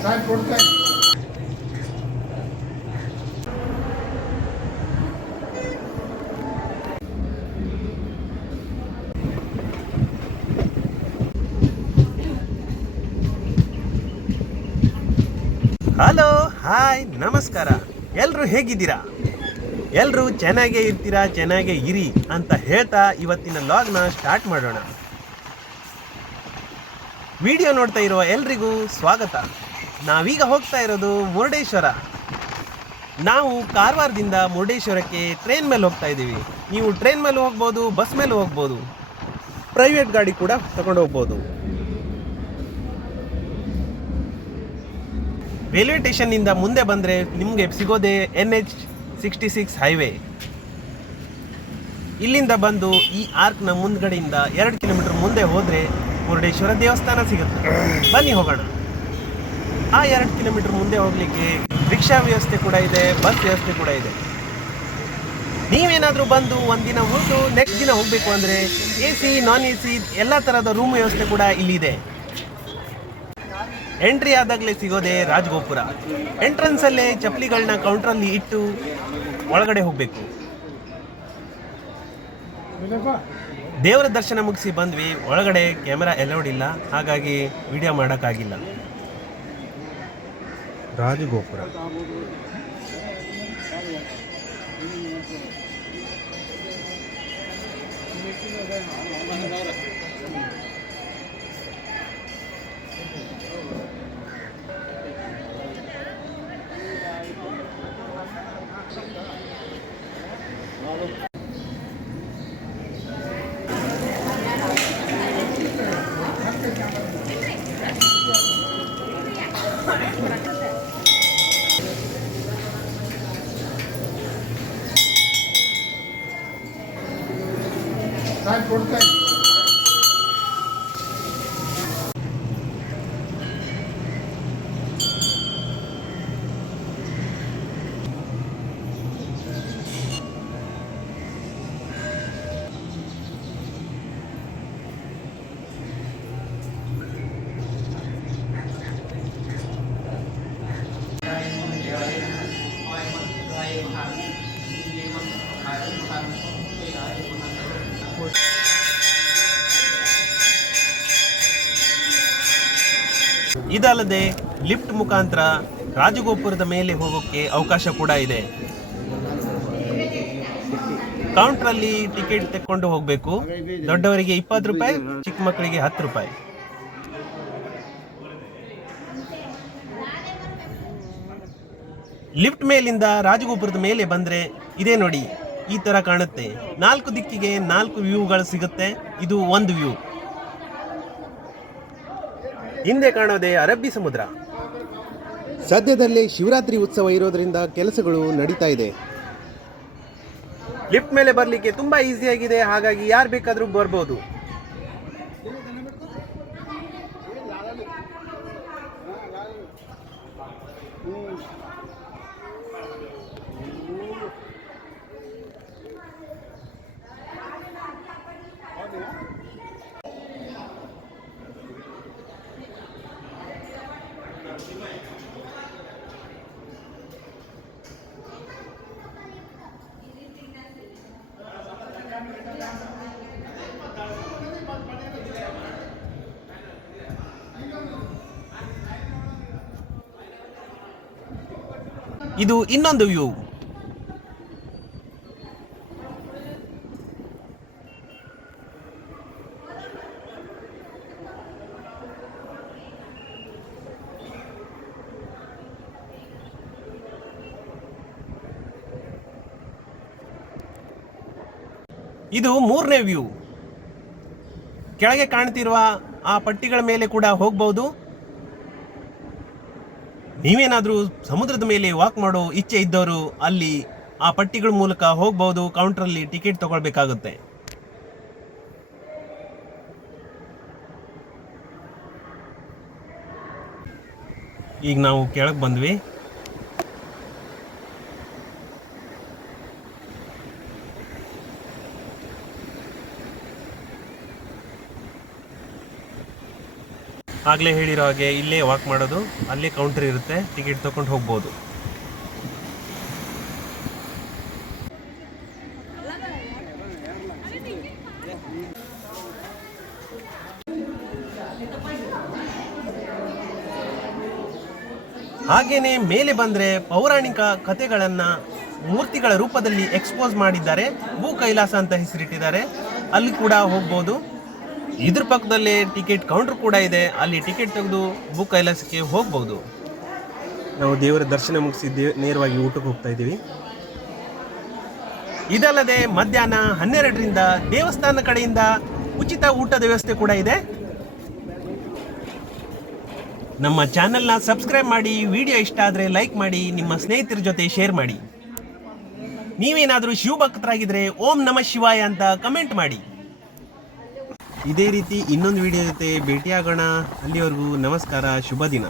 Hello, hi, ನಮಸ್ಕಾರ. ಎಲ್ಲರೂ ಹೇಗಿದ್ದೀರಾ? ಎಲ್ಲರೂ ಚೆನ್ನಾಗೇ ಇರ್ತೀರಾ, ಚೆನ್ನಾಗೇ ಇರಿ ಅಂತ ಹೇಳ್ತಾ ಇವತ್ತಿನ ಲಾಗ್ನ ಸ್ಟಾರ್ಟ್ ಮಾಡೋಣ. ವಿಡಿಯೋ ನೋಡ್ತಾ ಇರೋ ಎಲ್ರಿಗೂ ಸ್ವಾಗತ. ನಾವೀಗ ಹೋಗ್ತಾ ಇರೋದು ಮುರುಡೇಶ್ವರ. ನಾವು ಕಾರವಾರದಿಂದ ಮುರುಡೇಶ್ವರಕ್ಕೆ ಟ್ರೈನ್ ಮೇಲೆ ಹೋಗ್ತಾ ಇದ್ದೀವಿ. ನೀವು ಟ್ರೈನ್ ಮೇಲೆ ಹೋಗ್ಬೋದು, ಬಸ್ ಮೇಲೆ ಹೋಗ್ಬೋದು, ಪ್ರೈವೇಟ್ ಗಾಡಿ ಕೂಡ ತಗೊಂಡು ಹೋಗ್ಬೋದು. ರೈಲ್ವೆ ಸ್ಟೇಷನ್ನಿಂದ ಮುಂದೆ ಬಂದರೆ ನಿಮಗೆ ಸಿಗೋದೆ NH66 ಹೈವೇ. ಇಲ್ಲಿಂದ ಬಂದು ಈ ಆರ್ಕ್ನ ಮುಂದ್ಗಡೆಯಿಂದ 2 ಕಿಲೋಮೀಟರ್ ಮುಂದೆ ಹೋದರೆ ಮುರುಡೇಶ್ವರ ದೇವಸ್ಥಾನ ಸಿಗುತ್ತೆ. ಬನ್ನಿ ಹೋಗೋಣ. ಆ 2 ಕಿಲೋಮೀಟರ್ ಮುಂದೆ ಹೋಗಲಿಕ್ಕೆ ರಿಕ್ಷಾ ವ್ಯವಸ್ಥೆ ಕೂಡ ಇದೆ, ಬಸ್ ವ್ಯವಸ್ಥೆ ಕೂಡ ಇದೆ. ನೀವೇನಾದರೂ ಬಂದು ಒಂದಿನ ಉಳಿದು ನೆಕ್ಸ್ಟ್ ದಿನ ಹೋಗಬೇಕು ಅಂದರೆ AC, ನಾನ್ AC ಎಲ್ಲ ಥರದ ರೂಮ್ ವ್ಯವಸ್ಥೆ ಕೂಡ ಇಲ್ಲಿದೆ. ಎಂಟ್ರಿ ಆದಾಗಲೇ ಸಿಗೋದೆ ರಾಜಗೋಪುರ. ಎಂಟ್ರೆನ್ಸಲ್ಲೇ ಚಪ್ಪಲಿಗಳನ್ನ ಕೌಂಟ್ರಲ್ಲಿ ಇಟ್ಟು ಒಳಗಡೆ ಹೋಗಬೇಕು. ದೇವರ ದರ್ಶನ ಮುಗಿಸಿ ಬಂದ್ವಿ. ಒಳಗಡೆ ಕ್ಯಾಮೆರಾ ಅಲೌಡ್ ಇಲ್ಲ, ಹಾಗಾಗಿ ವಿಡಿಯೋ ಮಾಡೋಕ್ಕಾಗಿಲ್ಲ. ರಾಜಗೋಪುರ ಇದಲ್ಲದೆ ಲಿಫ್ಟ್ ಮುಖಾಂತರ ರಾಜಗೋಪುರದ ಮೇಲೆ ಹೋಗೋಕ್ಕೆ ಅವಕಾಶ ಕೂಡ ಇದೆ. ಕೌಂಟ್ರಲ್ಲಿ ಟಿಕೆಟ್ ತೆಕ್ಕೊಂಡು ಹೋಗಬೇಕು. ದೊಡ್ಡವರಿಗೆ 20 ರೂಪಾಯಿ, ಚಿಕ್ಕ ಮಕ್ಕಳಿಗೆ 10 ರೂಪಾಯಿ. ಲಿಫ್ಟ್ ಮೇಲಿಂದ ರಾಜಗೋಪುರದ ಮೇಲೆ ಬಂದರೆ ಇದೇ ನೋಡಿ, ಈ ಥರ ಕಾಣುತ್ತೆ. 4 ದಿಕ್ಕಿಗೆ 4 ವ್ಯೂಗಳು ಸಿಗುತ್ತೆ. ಇದು ಒಂದು ವ್ಯೂ. ಹಿಂದೆ ಕಾಣೋದೆ ಅರಬ್ಬಿ ಸಮುದ್ರ. ಸದ್ಯದಲ್ಲೇ ಶಿವರಾತ್ರಿ ಉತ್ಸವ ಇರೋದ್ರಿಂದ ಕೆಲಸಗಳು ನಡೀತಾ ಇದೆ. ಲಿಫ್ಟ್ ಮೇಲೆ ಬರಲಿಕ್ಕೆ ತುಂಬಾ ಈಸಿ ಆಗಿದೆ, ಹಾಗಾಗಿ ಯಾರು ಬೇಕಾದರೂ ಬರ್ಬೋದು. ಇದು ಇನ್ನೊಂದು ವ್ಯೂ. ಇದು 3ನೇ ವ್ಯೂ. ಕೆಳಗೆ ಕಾಣ್ತಿರುವ ಆ ಪಟ್ಟಿಗಳ ಮೇಲೆ ಕೂಡ ಹೋಗ್ಬೋದು. ನೀವೇನಾದರೂ ಸಮುದ್ರದ ಮೇಲೆ ವಾಕ್ ಮಾಡೋ ಇಚ್ಛೆ ಇದ್ದವರು ಅಲ್ಲಿ ಆ ಪಟ್ಟಿಗಳ ಮೂಲಕ ಹೋಗ್ಬೋದು. ಕೌಂಟ್ರಲ್ಲಿ ಟಿಕೆಟ್ ತಗೊಳ್ಬೇಕಾಗುತ್ತೆ. ಈಗ ನಾವು ಕೆಳಗೆ ಬಂದ್ವಿ. ಆಗಲೇ ಹೇಳಿರೋ ಹಾಗೆ ಇಲ್ಲೇ ವಾಕ್ ಮಾಡೋದು, ಅಲ್ಲೇ ಕೌಂಟರ್ ಇರುತ್ತೆ, ಟಿಕೆಟ್ ತೊಗೊಂಡು ಹೋಗ್ಬೋದು. ಹಾಗೇನೆ ಮೇಲೆ ಬಂದರೆ ಪೌರಾಣಿಕ ಕಥೆಗಳನ್ನು ಮೂರ್ತಿಗಳ ರೂಪದಲ್ಲಿ ಎಕ್ಸ್ಪೋಸ್ ಮಾಡಿದ್ದಾರೆ. ಭೂ ಕೈಲಾಸ ಅಂತ ಹೆಸರಿಟ್ಟಿದ್ದಾರೆ, ಅಲ್ಲಿ ಕೂಡ ಹೋಗ್ಬೋದು. ಇದ್ರ ಪಕ್ಕದಲ್ಲೇ ಟಿಕೆಟ್ ಕೌಂಟರ್ ಕೂಡ ಇದೆ, ಅಲ್ಲಿ ಟಿಕೆಟ್ ತೆಗೆದು ಭೂ ಕೈಲಾಸಕ್ಕೆ ಹೋಗ್ಬೋದು. ನಾವು ದೇವರ ದರ್ಶನ ಮುಗಿಸಿ ನೇರವಾಗಿ ಊಟಕ್ಕೆ ಹೋಗ್ತಾ ಇದ್ದೀವಿ. ಇದಲ್ಲದೆ ಮಧ್ಯಾಹ್ನ 12ರಿಂದ ದೇವಸ್ಥಾನ ಕಡೆಯಿಂದ ಉಚಿತ ಊಟದ ವ್ಯವಸ್ಥೆ ಕೂಡ ಇದೆ. ನಮ್ಮ ಚಾನೆಲ್ನ ಸಬ್ಸ್ಕ್ರೈಬ್ ಮಾಡಿ, ವಿಡಿಯೋ ಇಷ್ಟ ಆದರೆ ಲೈಕ್ ಮಾಡಿ, ನಿಮ್ಮ ಸ್ನೇಹಿತರ ಜೊತೆ ಶೇರ್ ಮಾಡಿ. ನೀವೇನಾದರೂ ಶಿವಭಕ್ತರಾಗಿದ್ದರೆ ಓಂ ನಮಃ ಶಿವಾಯ ಅಂತ ಕಮೆಂಟ್ ಮಾಡಿ. ಇದೇ ರೀತಿ ಇನ್ನೊಂದು ವಿಡಿಯೋ ಜೊತೆ ಭೇಟಿಯಾಗೋಣ. ಅಲ್ಲಿವರೆಗೂ ನಮಸ್ಕಾರ, ಶುಭ ದಿನ.